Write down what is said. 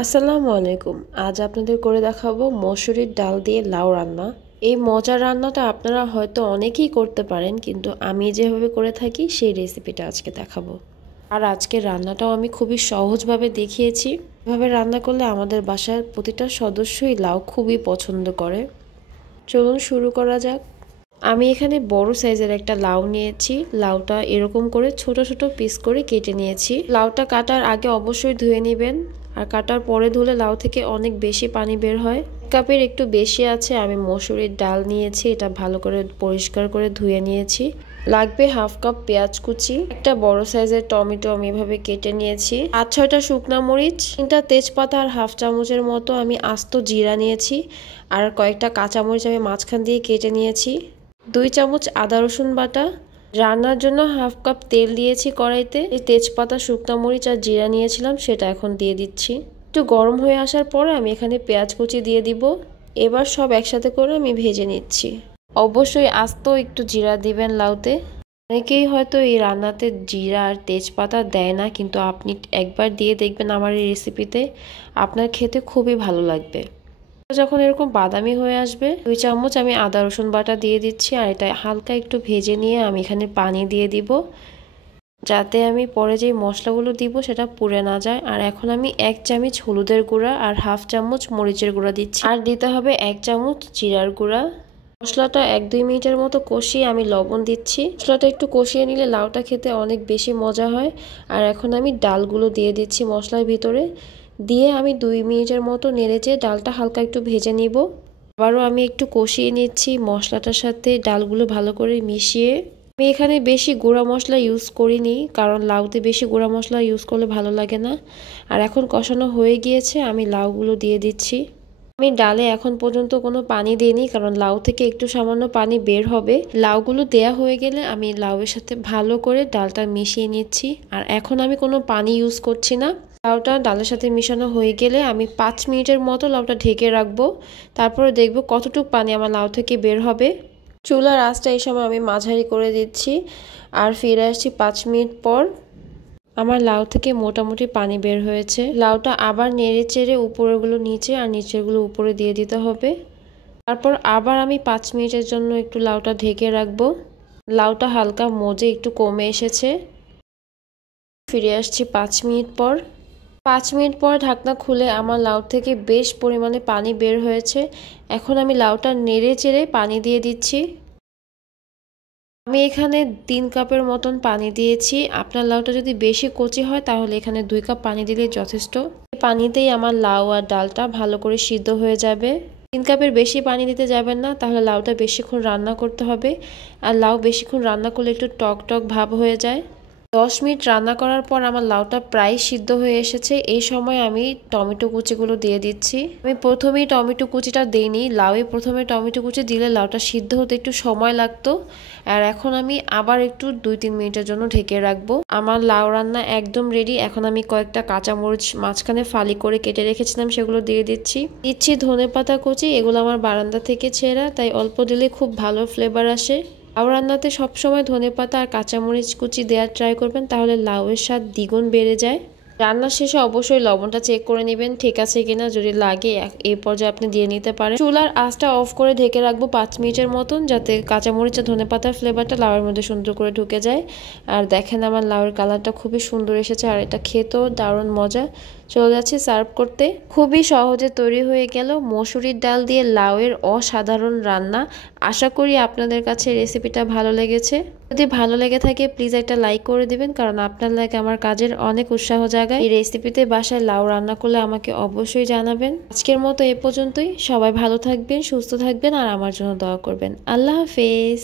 আসসালামু আলাইকুম। আজ আপনাদের করে দেখাবো মসুরির ডাল দিয়ে লাউ রান্না। এই মজার রান্নাটা আপনারা হয়তো অনেকেই করতে পারেন, কিন্তু আমি যেভাবে করে থাকি সেই রেসিপিটা আজকে দেখাবো। আর আজকের রান্নাটাও আমি খুবই সহজভাবে দেখিয়েছি। এভাবে রান্না করলে আমাদের বাসার প্রতিটা সদস্যই লাউ খুবই পছন্দ করে। চলুন শুরু করা যাক। আমি এখানে বড় সাইজের একটা লাউ নিয়েছি। লাউটা এরকম করে ছোট ছোট পিস করে কেটে নিয়েছি। লাউটা কাটার আগে অবশ্যই ধুয়ে নেবেন, আর কাটার পরে ধুলে লাউ থেকে অনেক বেশি পানি বের হয়। কাপের একটু বেশি আছে। আমি মসুরির ডাল নিয়েছি, এটা ভালো করে পরিষ্কার করে ধুয়ে নিয়েছি। লাগবে হাফ কাপ পেঁয়াজ কুচি, একটা বড় সাইজের টমেটো আমি এভাবে কেটে নিয়েছি, 5-6টা শুকনা মরিচ, 3টা তেজপাতা আর হাফ চামচের মতো আমি আস্ত জিরা নিয়েছি, আর কয়েকটা কাঁচামরিচ আমি মাঝখান দিয়ে কেটে নিয়েছি, 2 চামচ আদা রসুন বাটা। রান্নার জন্য হাফ কাপ তেল দিয়েছি কড়াইতে। এই তেজপাতা, শুকনো মরিচ আর জিরা নিয়েছিলাম সেটা এখন দিয়ে দিচ্ছি। একটু গরম হয়ে আসার পরে আমি এখানে পেঁয়াজ কুচি দিয়ে দিব। এবার সব একসাথে করে আমি ভেজে নিচ্ছি। অবশ্যই আস্ত একটু জিরা দিবেন লাউতে। অনেকেই হয়তো এই রান্নাতে জিরা আর তেজপাতা দেয় না, কিন্তু আপনি একবার দিয়ে দেখবেন আমার এই রেসিপিতে, আপনার খেতে খুবই ভালো লাগবে। যখন এরকম বাদামি হয়ে আসবে 2 চামচ আমি আদা রসুন বাটা দিয়ে দিচ্ছি, আর এটা হালকা একটু ভেজে নিয়ে আমি এখানে পানি দিয়ে দিব, যাতে আমি পরে যেই মশলাগুলো দিব সেটা পুড়ে না যায়। আর এখন আমি 1 চামচ হলুদের গুঁড়া আর হাফ চামচ মরিচের গুঁড়া দিচ্ছি, আর দিতে হবে 1 চামচ জিরার গুঁড়া। মশলাটা 1-2 মিনিটের মতো কষিয়ে আমি লবণ দিচ্ছি। মশলাটা একটু কষিয়ে নিলে লাউটা খেতে অনেক বেশি মজা হয়। আর এখন আমি ডালগুলো দিয়ে দিচ্ছি মশলার ভিতরে, দিয়ে আমি 2 মিনিটের মতো নেড়েচে ডালটা হালকা একটু ভেজে নিব। আবারও আমি একটু কষিয়ে নিচ্ছি মশলাটার সাথে ডালগুলো ভালো করে মিশিয়ে। আমি এখানে বেশি গুঁড়া মশলা ইউজ করিনি, কারণ লাউতে বেশি গুঁড়া মশলা ইউজ করলে ভালো লাগে না। আর এখন কষানো হয়ে গিয়েছে, আমি লাউগুলো দিয়ে দিচ্ছি। আমি ডালে এখন পর্যন্ত কোনো পানি দিইনি, কারণ লাউ থেকে একটু সামান্য পানি বের হবে। লাউগুলো দেয়া হয়ে গেলে আমি লাউয়ের সাথে ভালো করে ডালটা মিশিয়ে নিচ্ছি। আর এখন আমি কোনো পানি ইউজ করছি না। লাউটা ডালের সাথে মিশানো হয়ে গেলে আমি 5 মিনিটের মতো লাউটা ঢেকে রাখবো। তারপরে দেখবো কতটুকু পানি আমার লাউ থেকে বের হবে। চুলার আঁচটা এই সময় আমি মাঝারি করে দিচ্ছি, আর ফিরে আসছি 5 মিনিট পর। আমার লাউ থেকে মোটামুটি পানি বের হয়েছে। লাউটা আবার নেড়ে চেড়ে উপরেরগুলো নিচে আর নিচেরগুলো উপরে দিয়ে দিতে হবে। তারপর আবার আমি 5 মিনিটের জন্য একটু লাউটা ঢেকে রাখবো। লাউটা হালকা মজে একটু কমে এসেছে। ফিরে আসছি 5 মিনিট পর। 5 মিনিট পর ঢাকনা খুলে আমার লাউ থেকে বেশ পরিমাণে পানি বের হয়েছে। এখন আমি লাউটা নেড়ে চেড়ে পানি দিয়ে দিচ্ছি। আমি এখানে 3 কাপের মতন পানি দিয়েছি। আপনার লাউটা যদি বেশি কচি হয় তাহলে এখানে 2 কাপ পানি দিলেই যথেষ্ট। এই পানিতেই আমার লাউ আর ডালটা ভালো করে সিদ্ধ হয়ে যাবে। 3 কাপের বেশি পানি দিতে যাবেন না, তাহলে লাউটা বেশিক্ষণ রান্না করতে হবে। আর লাউ বেশিক্ষণ রান্না করলে একটু টক টক ভাব হয়ে যায়। 10 মিনিট রান্না করার পর আমার লাউটা প্রায় সিদ্ধ হয়ে এসেছে। এই সময় আমি টমেটো কুচিগুলো দিয়ে দিচ্ছি। আমি প্রথমেই টমেটো কুচিটা দিইনি, লাউয়ে প্রথমে টমেটো কুচি দিলে লাউটা সিদ্ধ হতে একটু সময় লাগতো। আর এখন আমি আবার একটু 2-3 মিনিটের জন্য ঢেকে রাখবো। আমার লাউ রান্না একদম রেডি। এখন আমি কয়েকটা কাঁচামরিচ মাঝখানে ফালি করে কেটে রেখেছিলাম, সেগুলো দিয়ে দিচ্ছি। ধনেপাতা কুচি, এগুলো আমার বারান্দা থেকে ছেঁড়া, তাই অল্প দিলে খুব ভালো ফ্লেভার আসে। লাউ রান্নাতে সবসময় ধনেপাতা আর কাঁচামরিচ কুচি দেওয়ার ট্রাই করবেন, তাহলে লাউয়ের স্বাদ দ্বিগুণ বেড়ে যায়। রান্নার শেষে অবশ্যই লবণটা চেক করে নেবেন ঠিক আছে কিনা, যদি লাগে এই পর্যায়ে আপনি দিয়ে নিতে পারেন। চুলার আঁচটা অফ করে ঢেকে রাখবো 5 মিনিটের মতন, যাতে কাঁচামরিচ আর ধনেপাতার ফ্লেভারটা লাউয়ের মধ্যে সুন্দর করে ঢুকে যায়। আর দেখেন আমার লাউয়ের কালারটা খুবই সুন্দর এসেছে, আর এটা খেতেও দারুণ মজা। চলে যাচ্ছি সার্ভ করতে। খুবই সহজে তৈরি হয়ে গেল মসুরির ডাল দিয়ে লাউয়ের অসাধারণ রান্না। আশা করি আপনাদের কাছে রেসিপিটা ভালো লেগেছে। যদি ভালো লেগে থাকে প্লিজ একটা লাইক করে দিবেন, কারণ আপনার লাইক আমার কাজের অনেক উৎসাহ জাগায়। এই রেসিপিতে বাসায় লাউ রান্না করলে আমাকে অবশ্যই জানাবেন। আজকের মতো এ পর্যন্তই। সবাই ভালো থাকবেন, সুস্থ থাকবেন, আর আমার জন্য দোয়া করবেন। আল্লাহ হাফেজ।